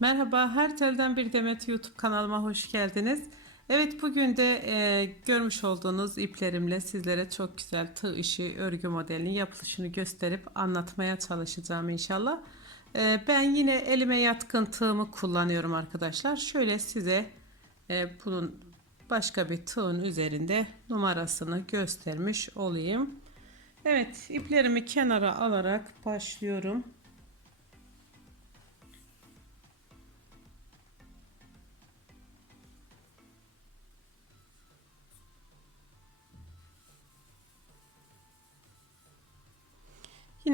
Merhaba, her telden bir demet YouTube kanalıma hoş geldiniz. Evet, bugün de e, görmüş olduğunuz iplerimle sizlere çok güzel tığ işi örgü modelinin yapılışını gösterip anlatmaya çalışacağım inşallah. E, ben yine elime yatkın tığımı kullanıyorum arkadaşlar. Şöyle size e, bunun başka bir tığın üzerinde numarasını göstermiş olayım. Evet, iplerimi kenara alarak başlıyorum.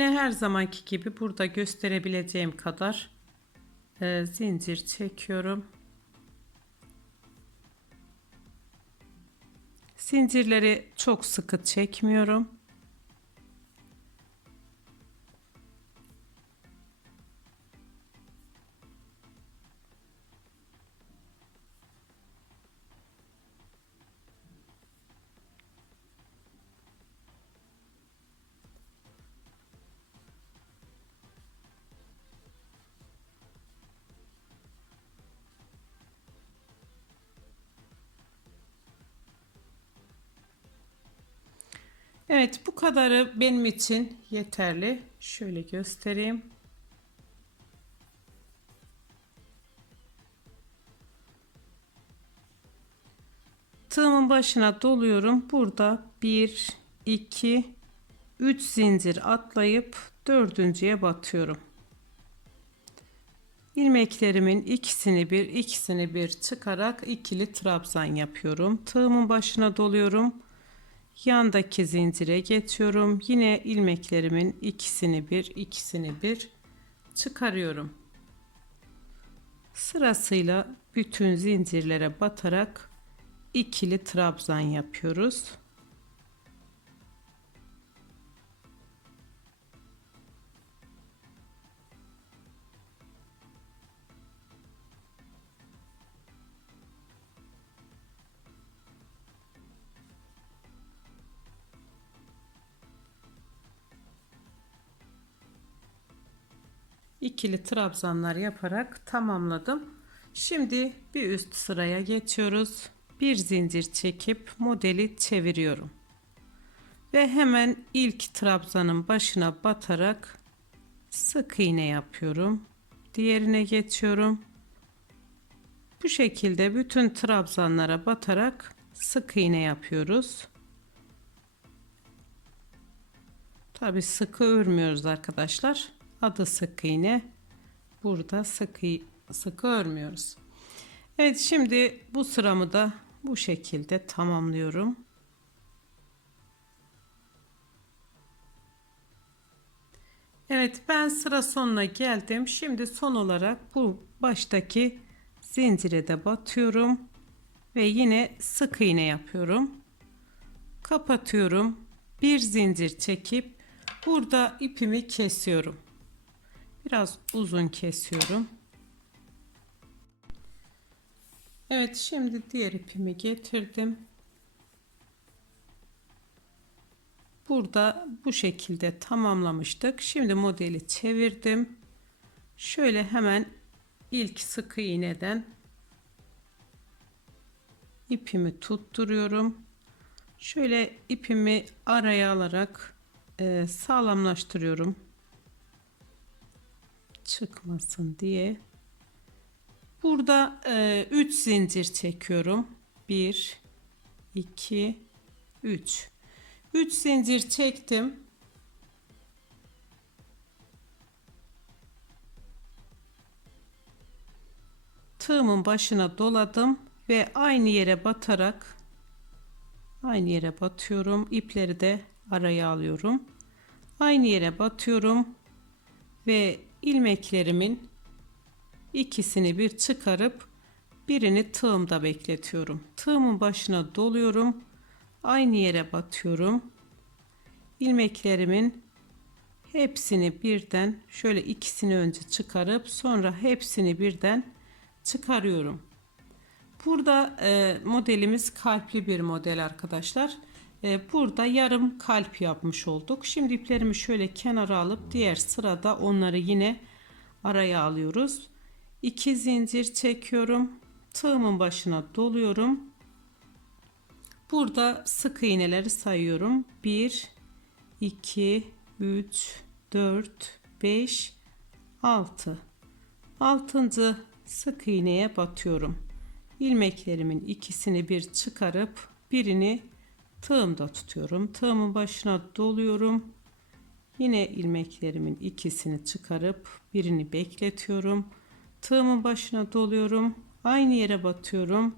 Yine her zamanki gibi burada gösterebileceğim kadar e, zincir çekiyorum. Zincirleri çok sıkı çekmiyorum. Evet bu kadarı benim için yeterli. Şöyle göstereyim. Tığımın başına doluyorum. Burada 1, 2, 3 zincir atlayıp dördüncüye batıyorum. İlmeklerimin ikisini bir ikisini bir çıkarak ikili trabzan yapıyorum. Tığımın başına doluyorum yandaki zincire geçiyorum. Yine ilmeklerimin ikisini bir ikisini bir çıkarıyorum. Sırasıyla bütün zincirlere batarak ikili trabzan yapıyoruz. İkili trabzanlar yaparak tamamladım. Şimdi bir üst sıraya geçiyoruz. Bir zincir çekip modeli çeviriyorum. Ve hemen ilk trabzanın başına batarak sık iğne yapıyorum. Diğerine geçiyorum. Bu şekilde bütün trabzanlara batarak sık iğne yapıyoruz. Tabi sıkı örmüyoruz arkadaşlar adı sık iğne. Burada sık sıkı örmüyoruz. Evet şimdi bu sıramı da bu şekilde tamamlıyorum. Evet ben sıra sonuna geldim. Şimdi son olarak bu baştaki zincire de batıyorum ve yine sık iğne yapıyorum. Kapatıyorum. Bir zincir çekip burada ipimi kesiyorum. Biraz uzun kesiyorum. Evet şimdi diğer ipimi getirdim. Burada bu şekilde tamamlamıştık. Şimdi modeli çevirdim. Şöyle hemen ilk sık iğneden ipimi tutturuyorum. Şöyle ipimi araya alarak e, sağlamlaştırıyorum çıkmasın diye. Burada 3 e, zincir çekiyorum. 1 2 3 3 zincir çektim. Tığımın başına doladım ve aynı yere batarak aynı yere batıyorum. İpleri de araya alıyorum. Aynı yere batıyorum ve ilmeklerimin ikisini bir çıkarıp birini tığımda bekletiyorum. Tığımın başına doluyorum. Aynı yere batıyorum. İlmeklerimin hepsini birden şöyle ikisini önce çıkarıp sonra hepsini birden çıkarıyorum. Burada e, modelimiz kalpli bir model arkadaşlar. E, burada yarım kalp yapmış olduk. Şimdi iplerimi şöyle kenara alıp diğer sırada onları yine araya alıyoruz. 2 zincir çekiyorum. Tığımın başına doluyorum. Burada sık iğneleri sayıyorum. 1 2 3 4 5 6 6. sık iğneye batıyorum. İlmeklerimin ikisini bir çıkarıp birini tığımda tutuyorum. Tığımın başına doluyorum. Yine ilmeklerimin ikisini çıkarıp birini bekletiyorum. Tığımın başına doluyorum. Aynı yere batıyorum.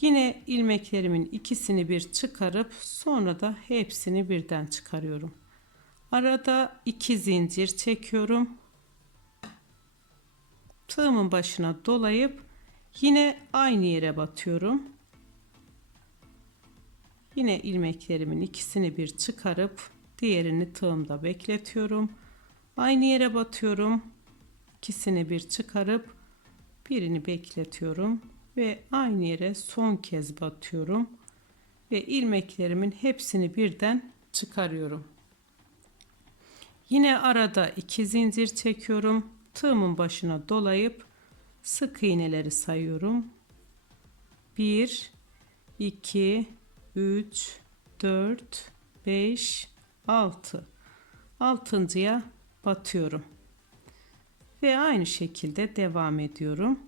Yine ilmeklerimin ikisini bir çıkarıp sonra da hepsini birden çıkarıyorum. Arada iki zincir çekiyorum. Tığımın başına dolayıp yine aynı yere batıyorum. Yine ilmeklerimin ikisini bir çıkarıp diğerini tığımda bekletiyorum. Aynı yere batıyorum. İkisini bir çıkarıp birini bekletiyorum ve aynı yere son kez batıyorum ve ilmeklerimin hepsini birden çıkarıyorum. Yine arada iki zincir çekiyorum. Tığımın başına dolayıp sık iğneleri sayıyorum. 1 2 3 4 5 6 altıncıya batıyorum. Ve aynı şekilde devam ediyorum.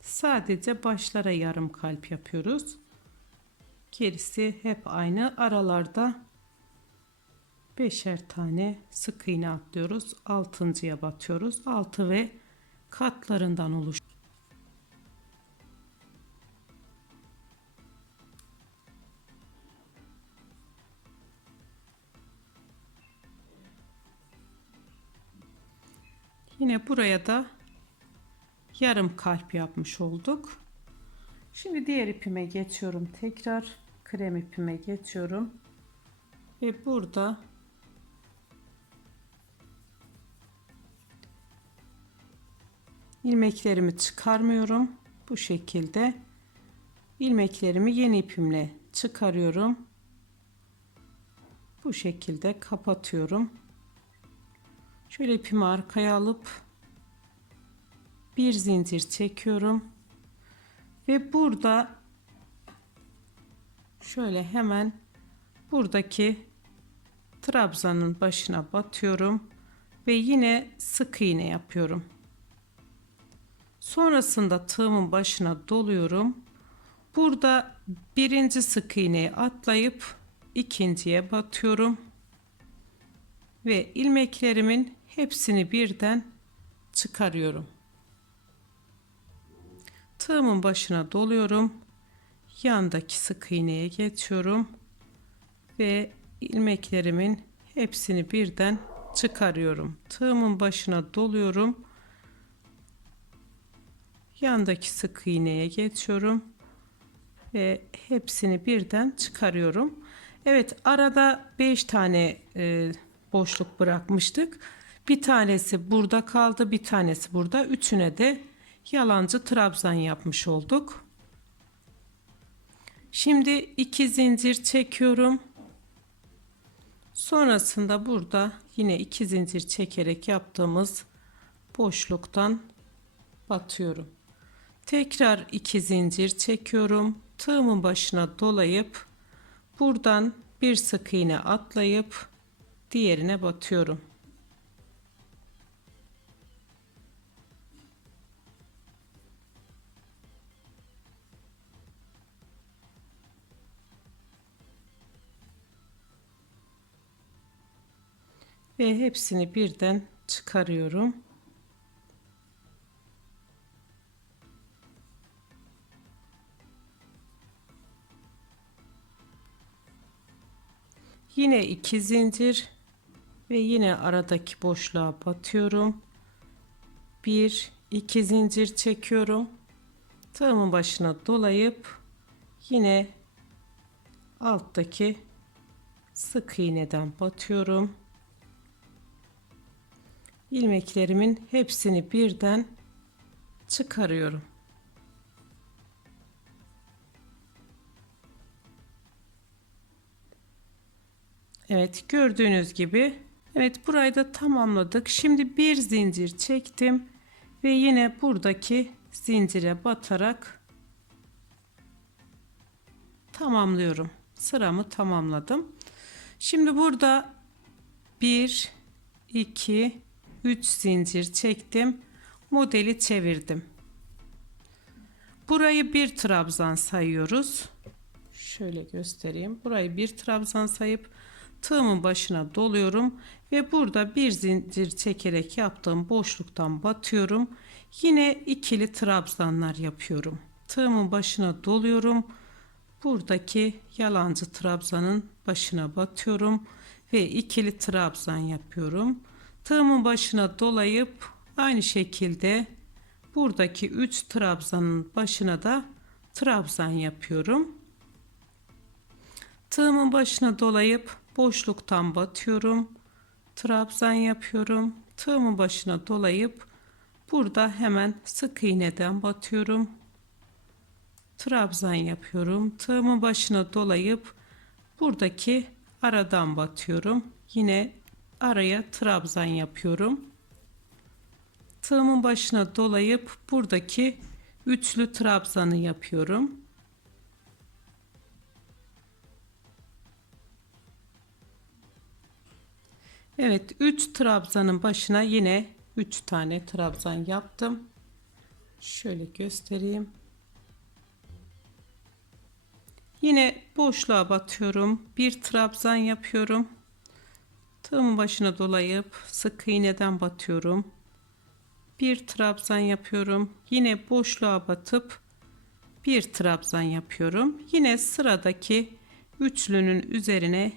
Sadece başlara yarım kalp yapıyoruz. Gerisi hep aynı aralarda beşer tane sık iğne atlıyoruz. Altıncıya batıyoruz. Altı ve katlarından oluş. Yine buraya da yarım kalp yapmış olduk. Şimdi diğer ipime geçiyorum. Tekrar krem ipime geçiyorum. Ve burada ilmeklerimi çıkarmıyorum. Bu şekilde ilmeklerimi yeni ipimle çıkarıyorum. Bu şekilde kapatıyorum. Şöyle ipimi arkaya alıp bir zincir çekiyorum. Ve burada şöyle hemen buradaki trabzanın başına batıyorum ve yine sık iğne yapıyorum. Sonrasında tığımın başına doluyorum. Burada birinci sık iğneyi atlayıp ikinciye batıyorum. Ve ilmeklerimin hepsini birden çıkarıyorum. Tığımın başına doluyorum. Yandaki sık iğneye geçiyorum. Ve ilmeklerimin hepsini birden çıkarıyorum. Tığımın başına doluyorum yandaki sık iğneye geçiyorum ve hepsini birden çıkarıyorum. Evet arada 5 tane e, boşluk bırakmıştık. Bir tanesi burada kaldı, bir tanesi burada. Üçüne de yalancı trabzan yapmış olduk. Şimdi iki zincir çekiyorum. Sonrasında burada yine iki zincir çekerek yaptığımız boşluktan batıyorum. Tekrar iki zincir çekiyorum. Tığımın başına dolayıp buradan bir sık iğne atlayıp diğerine batıyorum. Ve hepsini birden çıkarıyorum. Yine iki zincir ve yine aradaki boşluğa batıyorum. Bir, iki zincir çekiyorum. Tığımın başına dolayıp yine alttaki sık iğneden batıyorum. ilmeklerimin hepsini birden çıkarıyorum. Evet gördüğünüz gibi evet burayı da tamamladık. Şimdi bir zincir çektim ve yine buradaki zincire batarak tamamlıyorum. Sıramı tamamladım. Şimdi burada 1 2 3 zincir çektim. Modeli çevirdim. Burayı bir trabzan sayıyoruz. Şöyle göstereyim. Burayı bir trabzan sayıp tığımın başına doluyorum ve burada bir zincir çekerek yaptığım boşluktan batıyorum. Yine ikili trabzanlar yapıyorum. Tığımın başına doluyorum. Buradaki yalancı trabzanın başına batıyorum ve ikili trabzan yapıyorum. Tığımın başına dolayıp aynı şekilde buradaki 3 trabzanın başına da trabzan yapıyorum. Tığımın başına dolayıp boşluktan batıyorum. Trabzan yapıyorum. Tığımın başına dolayıp burada hemen sık iğneden batıyorum. Trabzan yapıyorum. Tığımın başına dolayıp buradaki aradan batıyorum. Yine araya trabzan yapıyorum. Tığımın başına dolayıp buradaki üçlü trabzanı yapıyorum. Evet 3 trabzanın başına yine 3 tane trabzan yaptım. Şöyle göstereyim. Yine boşluğa batıyorum. Bir trabzan yapıyorum. Tığımın başına dolayıp sık iğneden batıyorum. Bir trabzan yapıyorum. Yine boşluğa batıp bir trabzan yapıyorum. Yine sıradaki üçlünün üzerine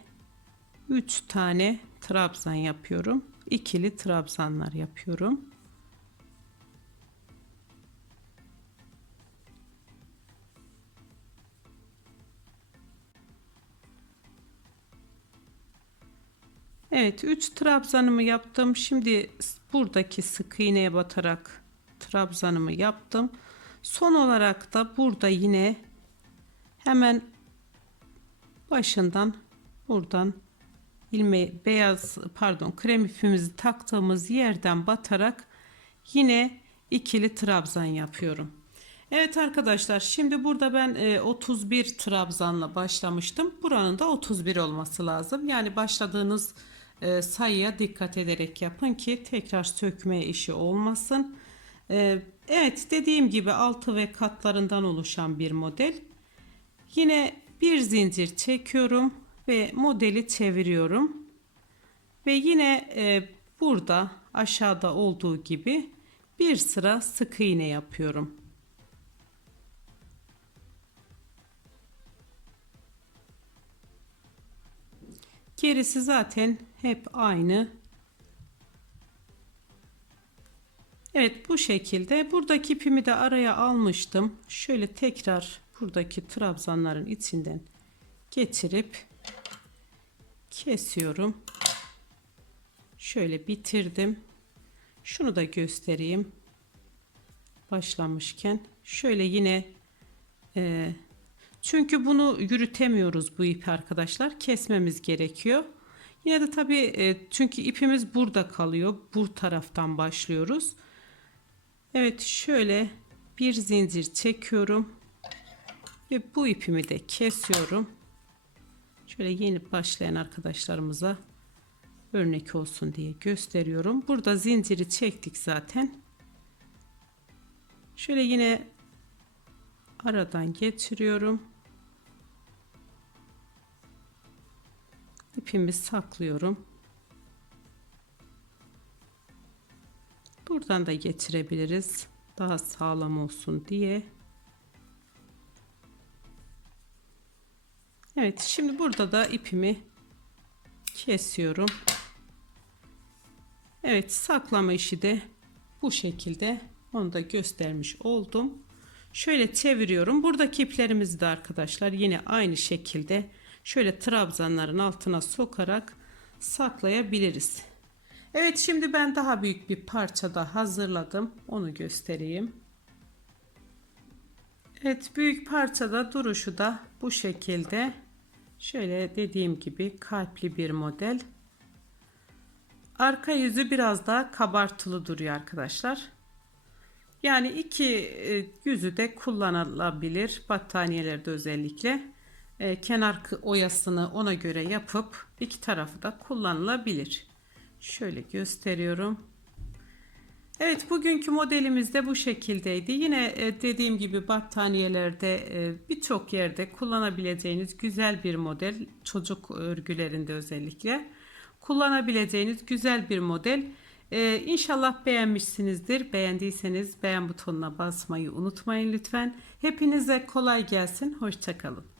3 tane trabzan yapıyorum. İkili trabzanlar yapıyorum. Evet 3 trabzanımı yaptım. Şimdi buradaki sık iğneye batarak trabzanımı yaptım. Son olarak da burada yine hemen başından buradan ilme beyaz pardon krem ipimizi taktığımız yerden batarak yine ikili trabzan yapıyorum. Evet arkadaşlar şimdi burada ben e, 31 trabzanla başlamıştım. Buranın da 31 olması lazım. Yani başladığınız e, sayıya dikkat ederek yapın ki tekrar sökme işi olmasın. E, evet dediğim gibi altı ve katlarından oluşan bir model. Yine bir zincir çekiyorum ve modeli çeviriyorum. Ve yine e, burada aşağıda olduğu gibi bir sıra sık iğne yapıyorum. Gerisi zaten hep aynı. Evet bu şekilde buradaki ipimi de araya almıştım. Şöyle tekrar buradaki trabzanların içinden getirip kesiyorum. Şöyle bitirdim. Şunu da göstereyim. Başlamışken şöyle yine e, çünkü bunu yürütemiyoruz bu ipi arkadaşlar. Kesmemiz gerekiyor. Yine de tabii e, çünkü ipimiz burada kalıyor. Bu taraftan başlıyoruz. Evet şöyle bir zincir çekiyorum. Ve bu ipimi de kesiyorum. Şöyle yeni başlayan arkadaşlarımıza örnek olsun diye gösteriyorum. Burada zinciri çektik zaten. Şöyle yine aradan geçiriyorum. İpimi saklıyorum. Buradan da geçirebiliriz. Daha sağlam olsun diye. Evet şimdi burada da ipimi kesiyorum. Evet saklama işi de bu şekilde onu da göstermiş oldum. Şöyle çeviriyorum. Buradaki iplerimizi de arkadaşlar yine aynı şekilde şöyle trabzanların altına sokarak saklayabiliriz. Evet şimdi ben daha büyük bir parça da hazırladım. Onu göstereyim. Evet büyük parçada duruşu da bu şekilde. Şöyle dediğim gibi kalpli bir model. Arka yüzü biraz daha kabartılı duruyor arkadaşlar. Yani iki e, yüzü de kullanılabilir battaniyelerde özellikle. E, kenar oyasını ona göre yapıp iki tarafı da kullanılabilir. Şöyle gösteriyorum. Evet bugünkü modelimiz de bu şekildeydi. Yine e, dediğim gibi battaniyelerde e, birçok yerde kullanabileceğiniz güzel bir model. Çocuk örgülerinde özellikle kullanabileceğiniz güzel bir model. E, İnşallah beğenmişsinizdir. Beğendiyseniz beğen butonuna basmayı unutmayın lütfen. Hepinize kolay gelsin. Hoşçakalın.